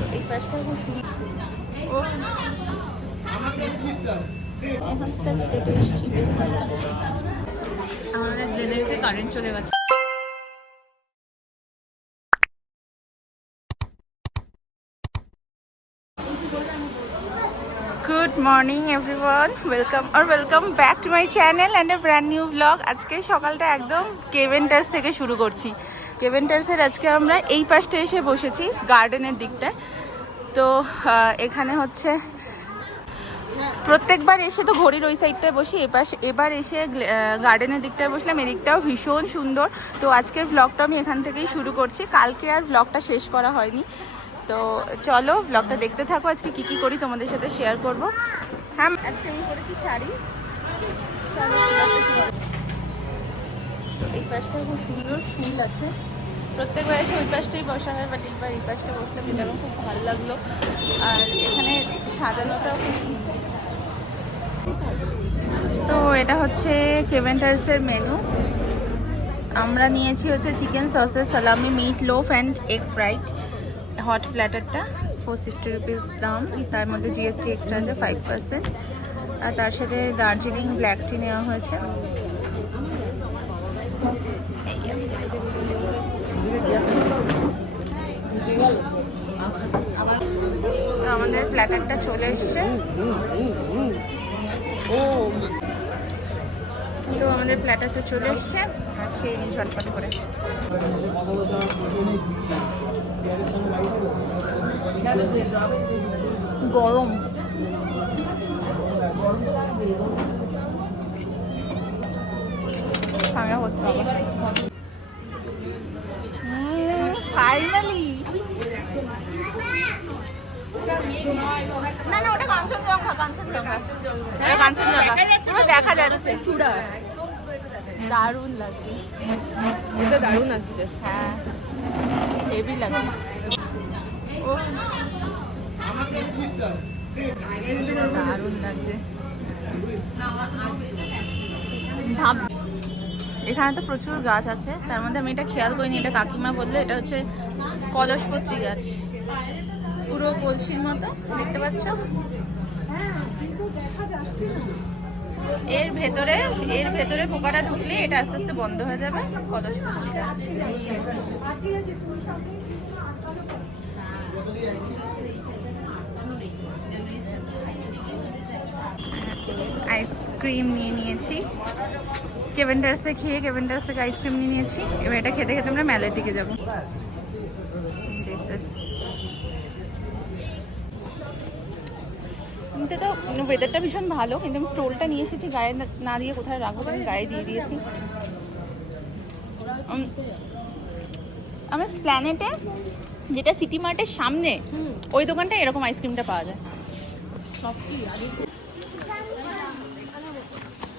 তো এই পাশটা খুব সুন্দর। ও। এখন স্যার হেঁটে এসেছি। আমাদের ব্লেজারিতে কারেন্ট চলে গেছে। Good morning everyone welcome R welcome back to my channel and a brand new vlog আজকে সকালটা একদম কেভেন্টার্স থেকে শুরু করছি। কেভেন্টার্সের আজকে আমরা এই পাশটা এসে বসেছি, গার্ডেনের দিকটায়। তো এখানে হচ্ছে প্রত্যেকবার এসে তো ঘড়ির ওই সাইডটায় বসি এপাশ এবার এসে গার্ডেনের দিকটায় বসলাম। এদিকটাও ভীষণ সুন্দর। তো আজকের ব্লগটা আমি এখান থেকেই শুরু করছি। কালকে আর ব্লগটা শেষ করা হয়নি। তো চলো ব্লগটা দেখতে থাকো। আজকে কি কি করি তোমাদের সাথে শেয়ার করব। হ্যাঁ আজকে আমি করেছি শাড়ি। চলো এই পাশটা খুব সুন্দর, ফুল আছে। প্রত্যেকবার এসে ওই পাশটাই বসা হয় বাট এইবার এই পাশটা বসলাম, এটা আমার খুব ভালো লাগল। আর এখানে সাজানোটাও খুব তো এটা হচ্ছে কেভেন্টার্সের মেনু আমরা নিয়েছি হচ্ছে chicken sausages salami meat loaf and egg fried hot প্ল্যাটারটা four sixty rupees দাম। তার মধ্যে জিএসটি এক্সট্রা আছে ফাইভ পার্সেন্ট আর তার সাথে দার্জিলিং ব্ল্যাক টি নেওয়া হয়েছে এই আছে তো আমাদের প্ল্যাটারটা চলে এসছে। তো আমাদের প্ল্যাটারটা চলে এসছে। আর খেয়ে নিই ঝটপট করে। গরম। ভাঙা করতে হবে ফাইনালি না না ওটা কাঞ্চনজঙ্ঘা কাঞ্চনজঙ্ঘা হ্যাঁ কাঞ্চনজঙ্ঘা পুরো চূড়া। দারুণ লাগছে। এটা দারুণ আসছে। হ্যাঁ। হেভি লাগছে। ও। দারুণ লাগছে। ভাব এখানে তো প্রচুর গাছ আছে। তার মধ্যে আমি এটা খেয়াল করিনি। এটা কাকিমা বললে এটা হচ্ছে কলসপত্রী গাছ। পুরো কলসির মতো দেখতে পাচ্ছ? এর ভেতরে এর ভেতরে পোকাটা ঢুকলে এটা আস্তে আস্তে বন্ধ হয়ে যাবে। গাছ আইসক্রিম নিয়ে নিয়েছি। কেভেন্ডার্সে খেয়ে কেভেন্ডার্স থেকে আইসক্রিম নিয়ে নিয়েছি। এবার এটা খেতে খেতে আমরা মেলার দিকে যাব। এমনিতে তো ওয়েদারটা ভীষণ ভালো কিন্তু আমি স্টোলটা নিয়ে এসেছি গায়ে না- না দিয়ে কোথায় রাখব আমি গায়ে দিয়ে দিয়েছি। আমার স্প্ল্যানেটে যেটা সিটি মার্টের সামনে ওই দোকানটা এরকম আইসক্রিমটা পাওয়া যায়।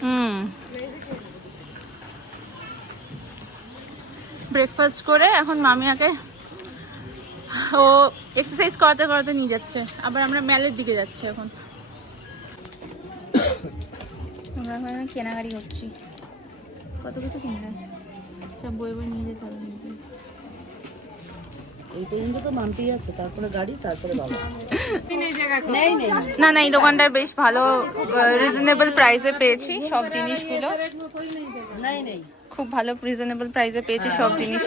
হুম। ব্রেকফাস্ট করে এখন মামিয়াকে ও এক্সারসাইজ করাতে করাতে নিয়ে যাচ্ছে আবার আমরা মেলের দিকে যাচ্ছি এখন আমরা এখন কেনাকাটি করছি কত কিছু সব বই বই নিয়ে যেতে হবে এই পর্যন্ত তো মানতেই আছে তারপরে গাড়ি তারপরে বাবা না না এই দোকানটায় বেশ ভালো রিজনেবল প্রাইসে পেয়েছি সব জিনিসগুলো খুব ভালো রিজনেবল প্রাইসে পেয়েছি সব জিনিস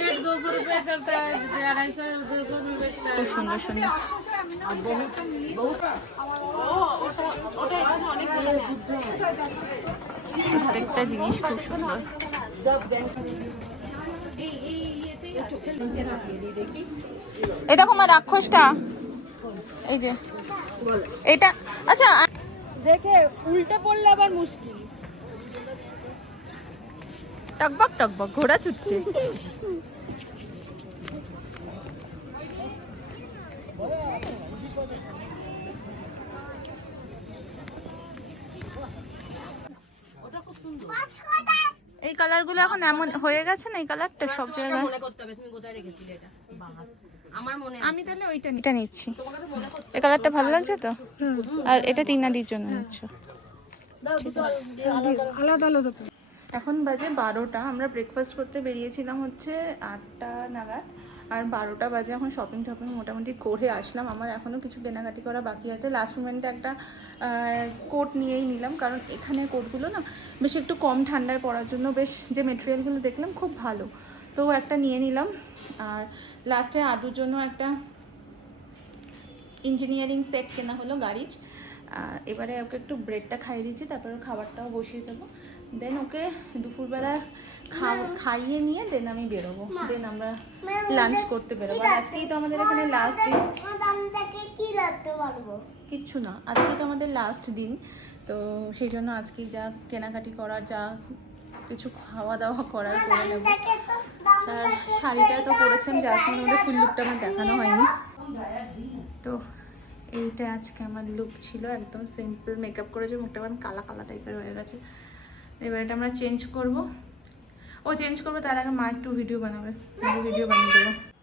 খুব সুন্দর সুন্দর। প্রত্যেকটা জিনিস খুব সুন্দর। এই দেখো আমার রাক্ষসটা। এই যে। এটা আচ্ছা দেখে উল্টে পড়লে আবার মুশকিল। টকবক টকবক ঘোড়া ছুটছে। এই কালারগুলো এখন এমন হয়ে গেছে না এই কালারটা সব জায়গায়। মনে করতে হবে তুমি কোথায় রেখেছিলে এটা? আমার মনে আমি তাহলে ওইটা এটা নিচ্ছি। এই কালারটা ভালো লাগছে তো? আর এটা তিনাদির জন্য নিচ্ছ। আলাদা আলাদা এখন বাজে বারোটা। আমরা ব্রেকফাস্ট করতে বেরিয়েছিলাম হচ্ছে আটটা নাগাদ। আর বারোটা বাজে এখন শপিং টপিং মোটামুটি করে আসলাম। আমার এখনও কিছু কেনাকাটি করা বাকি আছে। লাস্ট মোমেন্টে একটা কোট নিয়েই নিলাম। কারণ এখানে কোটগুলো না বেশ একটু কম ঠান্ডায় পড়ার জন্য বেশ যে মেটেরিয়ালগুলো দেখলাম খুব ভালো। তো একটা নিয়ে নিলাম। আর লাস্টে আদুর জন্য একটা ইঞ্জিনিয়ারিং সেট কেনা হলো গাড়ির। এবারে ওকে একটু ব্রেডটা খাইয়ে দিচ্ছি, তারপর খাবারটাও বসিয়ে দেবো। দেন ওকে দুপুরবেলা খাইয়ে নিয়ে দেন আমি বেরোবো। দেন আমরা লাঞ্চ করতে বেরোবো। আজকেই তো আমাদের এখানে লাস্ট দিন। কিচ্ছু না। আজকে তো আমাদের লাস্ট দিন। তো সেই জন্য আজকে যা কেনাকাটি করার যা কিছু খাওয়া দাওয়া করার করে নেব। তাকে তো আর শাড়িটা তো পরেছেন যার সঙ্গে আমাদের ফুল লুকটা আমার দেখানো হয়নি। তো এইটা আজকে আমার লুক ছিল একদম সিম্পল মেকআপ করেছে মুখটা আমার কালা কালা টাইপের হয়ে গেছে। এবার এটা আমরা চেঞ্জ করব। ও চেঞ্জ করব, তার আগে মা একটু ভিডিও বানাবে। ভিডিও বানিয়ে দেবো।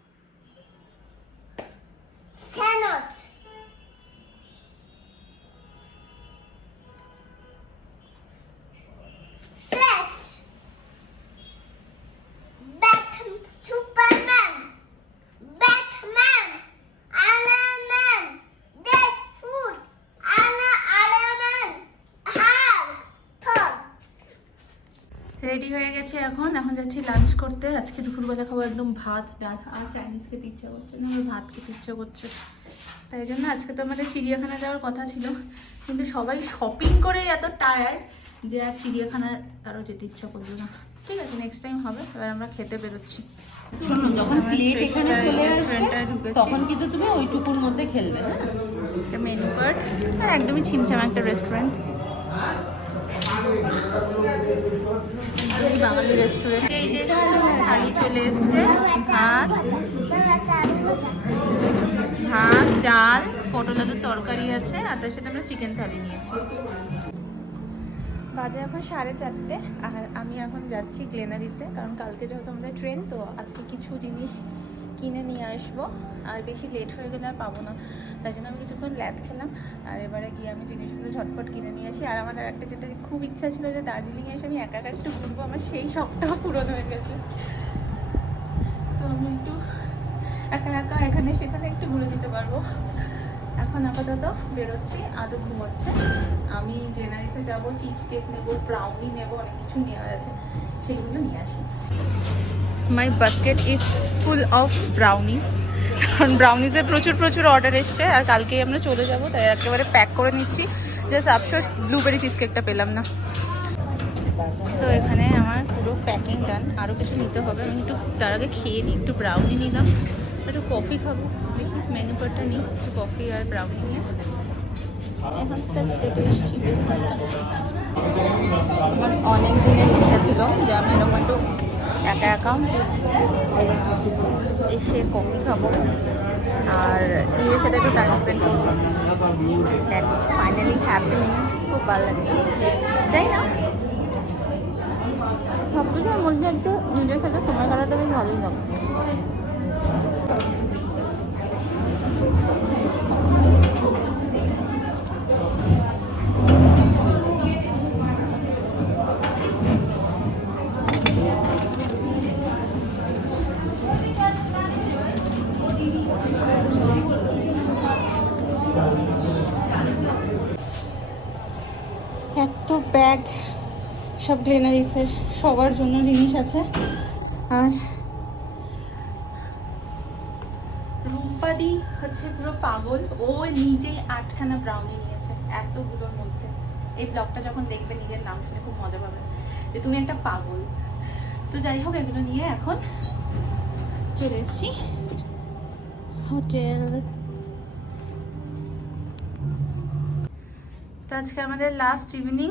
রেডি হয়ে গেছে এখন। এখন যাচ্ছি লাঞ্চ করতে। আজকে দুপুরবেলা খাব একদম ভাত ডাল আর চাইনিজ খেতে ইচ্ছা করছে না আমার ভাত খেতে ইচ্ছা করছে। তাই জন্য আজকে তো আমাদের চিড়িয়াখানা যাওয়ার কথা ছিল। কিন্তু সবাই শপিং করেই এত টায়ার্ড যে আর চিড়িয়াখানা কারও যেতে ইচ্ছা করল না। ঠিক আছে নেক্সট টাইম হবে। এবার আমরা খেতে বেরোচ্ছি। শোনো যখন প্লেট এখানে চলে আসবে তখন কিন্তু তুমি ওইটুকুর মধ্যে খেলবে হ্যাঁ? একটা মেনু কার্ড আর একদমই ছিমছাম একটা রেস্টুরেন্ট বাঙালি রেস্টুরেন্ট এই যে থালি চলে এসছে। ভাত ভাত ডাল পটল আলুর তরকারি আছে আর তার সাথে আমরা চিকেন থালি নিয়েছি। বাজে এখন সাড়ে চারটে আর আমি এখন যাচ্ছি গ্লেনারিসে কারণ কালকে যেহেতু আমাদের ট্রেন তো আজকে কিছু জিনিস কিনে নিয়ে আসব। আর বেশি লেট হয়ে গেলে আর পাবো না। তাই জন্য আমি কিছুক্ষণ ল্যাব খেলাম। আর এবারে গিয়ে আমি জিনিসগুলো ঝটপট কিনে নিয়ে আসি, আর আমার একটা যেটা খুব ইচ্ছা ছিল যে দার্জিলিংয়ে এসে আমি একা একা একটু ঘুরবো, আমার সেই শখটাও পূরণ হয়ে গেছে। তো আমি একটু একা একা এখানে সেখানে একটু ঘুরে দিতে পারব। এখন আপাতত বেরোচ্ছি, আদৌ ঘুমোচ্ছে। আমি জেনারিসে যাব চিজ কেক নেব ব্রাউনি নেব, অনেক কিছু নেওয়া আছে, সেগুলো নিয়ে আসি। My basket is full of brownie কারণ ব্রাউনিজের প্রচুর প্রচুর অর্ডার এসছে আর কালকেই আমরা চলে যাব, তাই একেবারে প্যাক করে নিচ্ছি। জাস্ট আফসোস ব্লুবেরি চিজ কেকটা পেলাম না। সো এখানে আমার পুরো প্যাকিং ডান আরও কিছু নিতে হবে। আমি একটু তার আগে খেয়ে নিই, একটু ব্রাউনি নিলাম। একটু কফি খাব। দেখি মেনু কার্ডটা নিই, একটু কফি আর ব্রাউনি নিয়ে। এখন এসেছি। আমার অনেক দিনের ইচ্ছা ছিল যে আমি এরকম একটু একা একা। এসে কফি খাব। আর নিজের সাথে একটু টাইম স্পেন্ড করব। ফাইনালি হ্যাপেনিং খুব ভালো লাগে। তাই না। সব কিছুর মধ্যে একটু নিজের সাথে সময় কাটাতে বেশ ভালোই লাগে। সব গ্লেনারিসের সবার জন্য জিনিস আছে। আর রূপাদি হচ্ছে পুরো পাগল। ও নিজেই আটখানা ব্রাউনি নিয়েছে এতগুলোর মধ্যে। এই ব্লগটা যখন দেখবে নিজের নাম শুনে খুব মজা পাবে যে তুমি একটা পাগল। তো যাই হোক, এগুলো নিয়ে এখন চলে এসছি। হোটেল। তো আজকে আমাদের লাস্ট ইভিনিং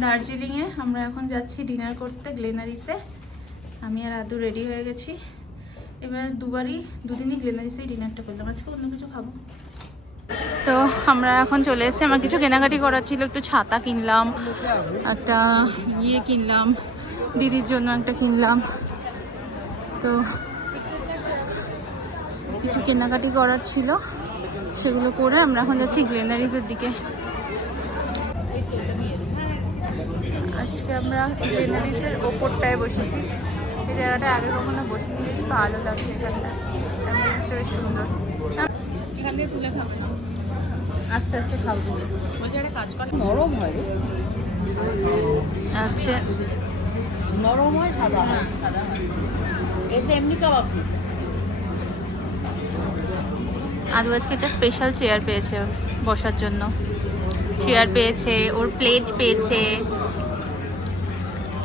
দার্জিলিংয়ে আমরা এখন যাচ্ছি ডিনার করতে গ্লেনারিসে। আমি আর আদু রেডি হয়ে গেছি। এবার দুবারই, দুদিনই গ্লেনারিসেই ডিনারটা করলাম। আজকে অন্য কিছু খাব? তো আমরা এখন চলে এসেছি। আমার কিছু কেনাকাটি করার ছিল। একটু ছাতা কিনলাম, একটা ইয়ে কিনলাম, দিদির জন্য একটা কিনলাম। তো কিছু কেনাকাটি করার ছিল। সেগুলো করে আমরা এখন যাচ্ছি গ্লেনারিসের দিকে। আজকে আমরা গ্লেনারিসের ওপরটায় বসেছি। এই জায়গাটা আগে কখনো বসিনি বেশ ভালো লাগছে এখানটা। বেশ সুন্দর। এখান থেকে তুলে খাব। আস্তে আস্তে খাও তুমি বলছি একটা কাজ করে। নরম হয় আচ্ছা। নরম হয় সাদা হয়। সাদা হয়। এমনি কাবাব দিয়েছে। আদু আজকে একটা স্পেশাল চেয়ার পেয়েছে বসার জন্য। চেয়ার পেয়েছে ওর প্লেট পেয়েছে।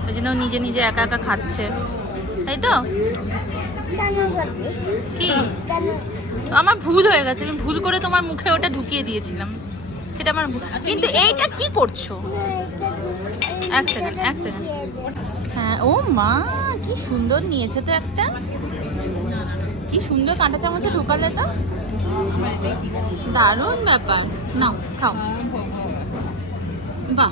ওই জন্য ও নিজে নিজে একা একা খাচ্ছে। তাই তো? কি? আমার ভুল হয়ে গেছে আমি ভুল করে তোমার মুখে ওটা ঢুকিয়ে দিয়েছিলাম। সেটা আমার ভুল। কিন্তু এইটা কি করছ? এক সেকেন্ড এক সেকেন্ড হ্যাঁ ও মা কি সুন্দর নিয়েছে তো একটা। কি সুন্দর কাঁটা চামচে ঢুকালে তো। দারুণ ব্যাপার। নাও খাও। বাহ।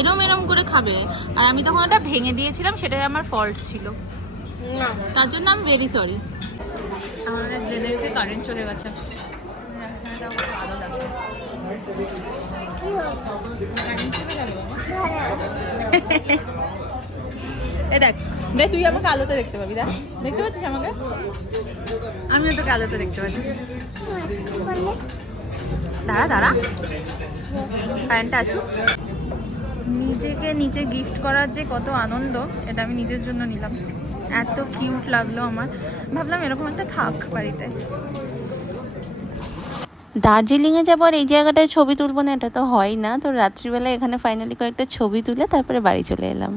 এরম এরম করে খাবে। আর আমি তখন ওটা ভেঙে দিয়েছিলাম সেটাই আমার ফল্ট ছিল। না। তার জন্য আমি ভেরি সরি আমাদের ব্লেডারিতে কারেন্ট চলে গেছে। ভালো লাগছে এ দেখ দেখ তুই আমাকে আলোতে দেখতে পাবি দেখ। দেখতে পাচ্ছিস আমাকে? আমিও তোকে আলোতে দেখতে পাচ্ছি। দাঁড়া দাঁড়া। কারেন্টটা আসুক নিজেকে নিজে গিফট করার যে কত আনন্দ, এটা আমি নিজের জন্য নিলাম। এত কিউট লাগল আমার। ভাবলাম এরকম একটা থাক বাড়িতে। দার্জিলিংয়ে যাবার এই জায়গাটায় ছবি তুলবো না, এটা তো হয় না। তো রাত্রিবেলা এখানে ফাইনালি কয়েকটা ছবি তুলে তারপরে বাড়ি চলে এলাম।